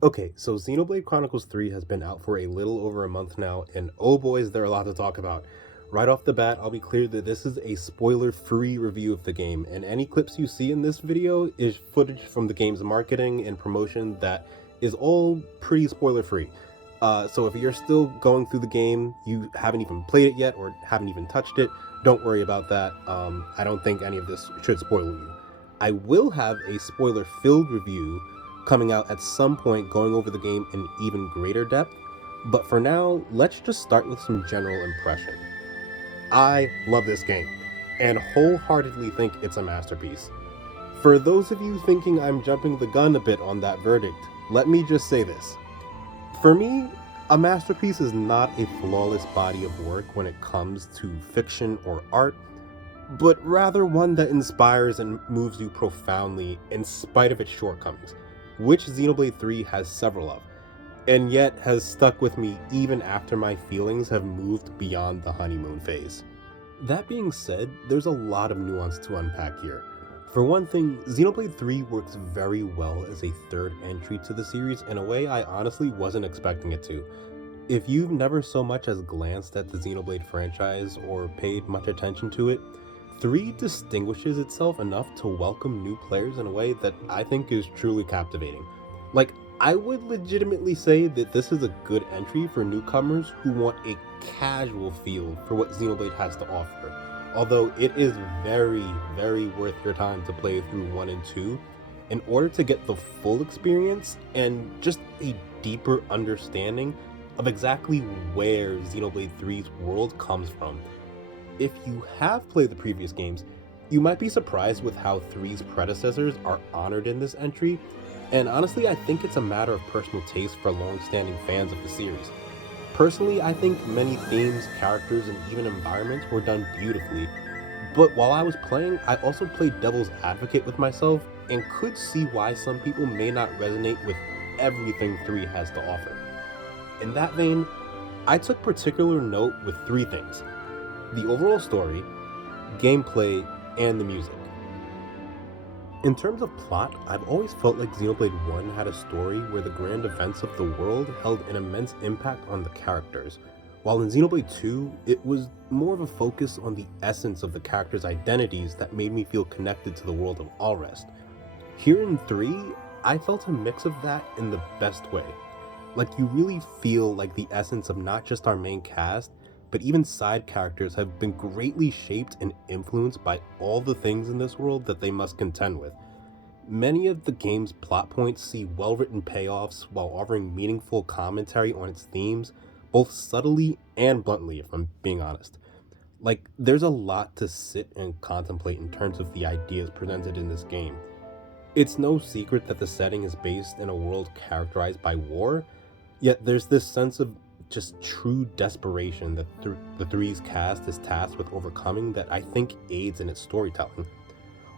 Okay, so Xenoblade Chronicles 3 has been out for a little over a month now, and oh boy, is there a lot to talk about. Right off the bat, I'll be clear that this is a spoiler-free review of the game, and any clips you see in this video is footage from the game's marketing and promotion that is all pretty spoiler-free. So if you're still going through the game, you haven't even played it yet, or haven't even touched it, don't worry about that. I don't think any of this should spoil you. I will have a spoiler-filled review coming out at some point going over the game in even greater depth, but for now, let's just start with some general impression. I love this game, and wholeheartedly think it's a masterpiece. For those of you thinking I'm jumping the gun a bit on that verdict, let me just say this. For me, a masterpiece is not a flawless body of work when it comes to fiction or art, but rather one that inspires and moves you profoundly in spite of its shortcomings, which Xenoblade 3 has several of, and yet has stuck with me even after my feelings have moved beyond the honeymoon phase. That being said, there's a lot of nuance to unpack here. For one thing, Xenoblade 3 works very well as a third entry to the series in a way I honestly wasn't expecting it to. If you've never so much as glanced at the Xenoblade franchise or paid much attention to it, 3 distinguishes itself enough to welcome new players in a way that I think is truly captivating. Like, I would legitimately say that this is a good entry for newcomers who want a casual feel for what Xenoblade has to offer, although it is very, very worth your time to play through 1 and 2 in order to get the full experience and just a deeper understanding of exactly where Xenoblade 3's world comes from. If you have played the previous games, you might be surprised with how 3's predecessors are honored in this entry, and honestly I think it's a matter of personal taste for long-standing fans of the series. Personally, I think many themes, characters, and even environments were done beautifully, but while I was playing, I also played devil's advocate with myself and could see why some people may not resonate with everything 3 has to offer. In that vein, I took particular note with 3 things: the overall story, gameplay, and the music. In terms of plot, I've always felt like Xenoblade 1 had a story where the grand events of the world held an immense impact on the characters, while in Xenoblade 2, it was more of a focus on the essence of the characters' identities that made me feel connected to the world of Allrest. Here in 3, I felt a mix of that in the best way. Like, you really feel like the essence of not just our main cast, but even side characters have been greatly shaped and influenced by all the things in this world that they must contend with. Many of the game's plot points see well-written payoffs while offering meaningful commentary on its themes, both subtly and bluntly, if I'm being honest. Like, there's a lot to sit and contemplate in terms of the ideas presented in this game. It's no secret that the setting is based in a world characterized by war, yet there's this sense of just true desperation that the Three's cast is tasked with overcoming that I think aids in its storytelling.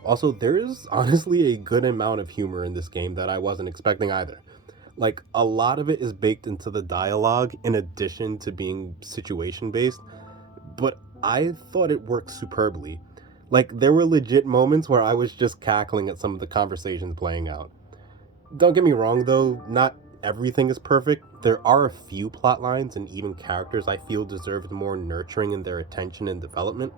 Also, there is honestly a good amount of humor in this game that I wasn't expecting either. Like, a lot of it is baked into the dialogue in addition to being situation based, but I thought it worked superbly. Like, there were legit moments where I was just cackling at some of the conversations playing out. Don't get me wrong though, not everything is perfect. There are a few plot lines and even characters I feel deserved more nurturing in their attention and development.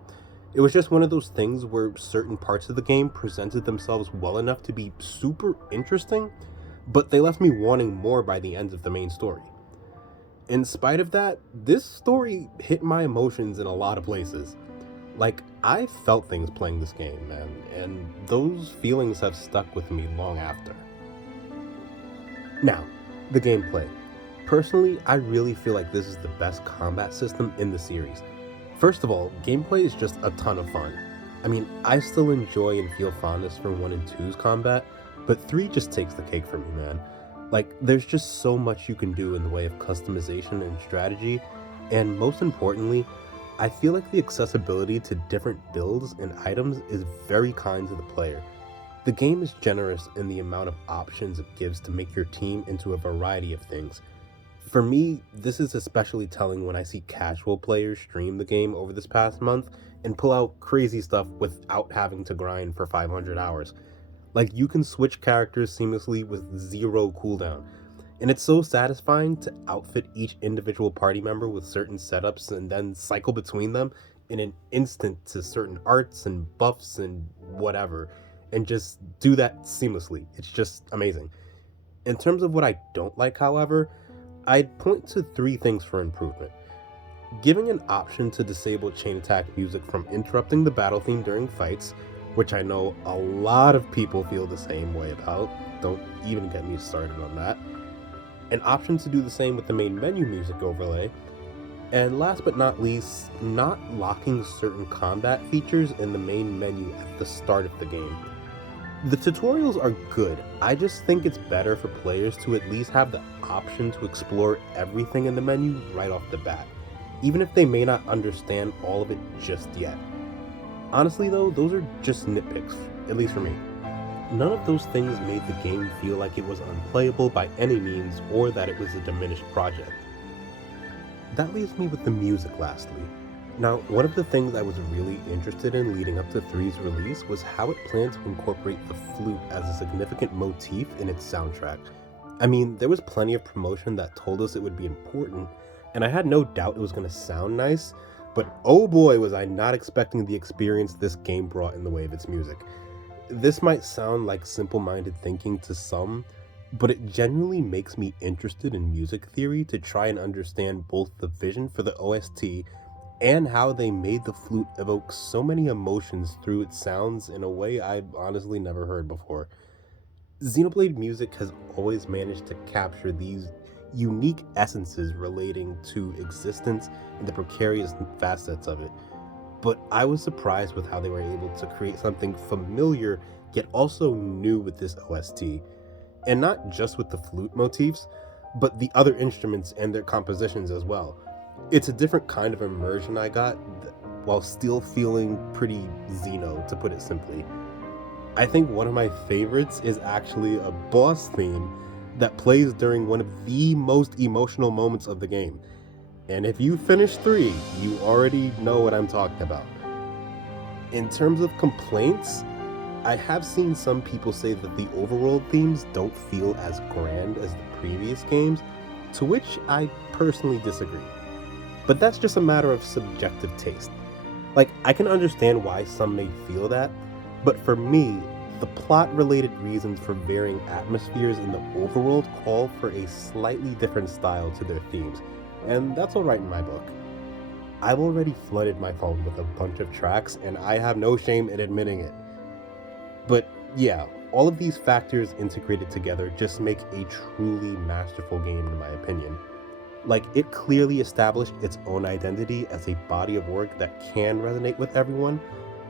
It was just one of those things where certain parts of the game presented themselves well enough to be super interesting, but they left me wanting more by the end of the main story. In spite of that, this story hit my emotions in a lot of places. Like, I felt things playing this game, man, and those feelings have stuck with me long after. Now, the gameplay. Personally, I really feel like this is the best combat system in the series. First of all, gameplay is just a ton of fun. I mean, I still enjoy and feel fondness for 1 and 2's combat, but 3 just takes the cake for me, man. Like, there's just so much you can do in the way of customization and strategy, and most importantly, I feel like the accessibility to different builds and items is very kind to the player. The game is generous in the amount of options it gives to make your team into a variety of things. For me, this is especially telling when I see casual players stream the game over this past month and pull out crazy stuff without having to grind for 500 hours. Like, you can switch characters seamlessly with zero cooldown, And it's so satisfying to outfit each individual party member with certain setups and then cycle between them in an instant to certain arts and buffs and whatever, and just do that seamlessly. It's just amazing. In terms of what I don't like, however, I'd point to three things for improvement. Giving an option to disable chain attack music from interrupting the battle theme during fights, which I know a lot of people feel the same way about. Don't even get me started on that. An option to do the same with the main menu music overlay. And last but not least, not locking certain combat features in the main menu at the start of the game. The tutorials are good. I just think it's better for players to at least have the option to explore everything in the menu right off the bat, even if they may not understand all of it just yet. Honestly though, those are just nitpicks, at least for me. None of those things made the game feel like it was unplayable by any means or that it was a diminished project. That leaves me with the music lastly. Now, one of the things I was really interested in leading up to 3's release was how it planned to incorporate the flute as a significant motif in its soundtrack. I mean, there was plenty of promotion that told us it would be important, and I had no doubt it was going to sound nice, but oh boy was I not expecting the experience this game brought in the way of its music. This might sound like simple-minded thinking to some, but it genuinely makes me interested in music theory to try and understand both the vision for the OST and how they made the flute evoke so many emotions through its sounds in a way I'd honestly never heard before. Xenoblade music has always managed to capture these unique essences relating to existence and the precarious facets of it, but I was surprised with how they were able to create something familiar yet also new with this OST, and not just with the flute motifs, but the other instruments and their compositions as well. It's a different kind of immersion I got, while still feeling pretty Xeno, to put it simply. I think one of my favorites is actually a boss theme that plays during one of the most emotional moments of the game. And if you finish 3, you already know what I'm talking about. In terms of complaints, I have seen some people say that the overworld themes don't feel as grand as the previous games, to which I personally disagree. But that's just a matter of subjective taste. Like, I can understand why some may feel that, but for me, the plot-related reasons for varying atmospheres in the overworld call for a slightly different style to their themes, and that's alright in my book. I've already flooded my phone with a bunch of tracks, and I have no shame in admitting it. But yeah, all of these factors integrated together just make a truly masterful game in my opinion. Like, it clearly established its own identity as a body of work that can resonate with everyone,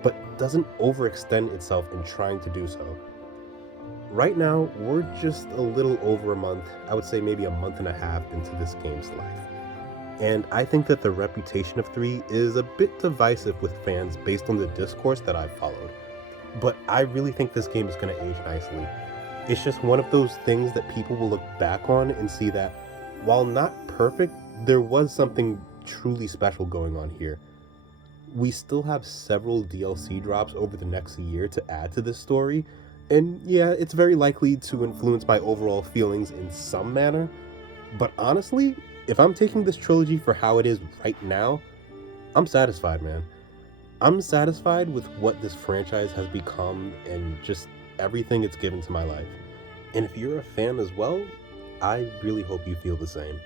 but doesn't overextend itself in trying to do so. Right now, we're just a little over a month, I would say maybe a month and a half into this game's life. And I think that the reputation of 3 is a bit divisive with fans based on the discourse that I've followed. But I really think this game is going to age nicely. It's just one of those things that people will look back on and see that, while not perfect, there was something truly special going on here. We still have several DLC drops over the next year to add to this story, and yeah, it's very likely to influence my overall feelings in some manner, but honestly, if I'm taking this trilogy for how it is right now, I'm satisfied, man. I'm satisfied with what this franchise has become and just everything it's given to my life. And if you're a fan as well, I really hope you feel the same.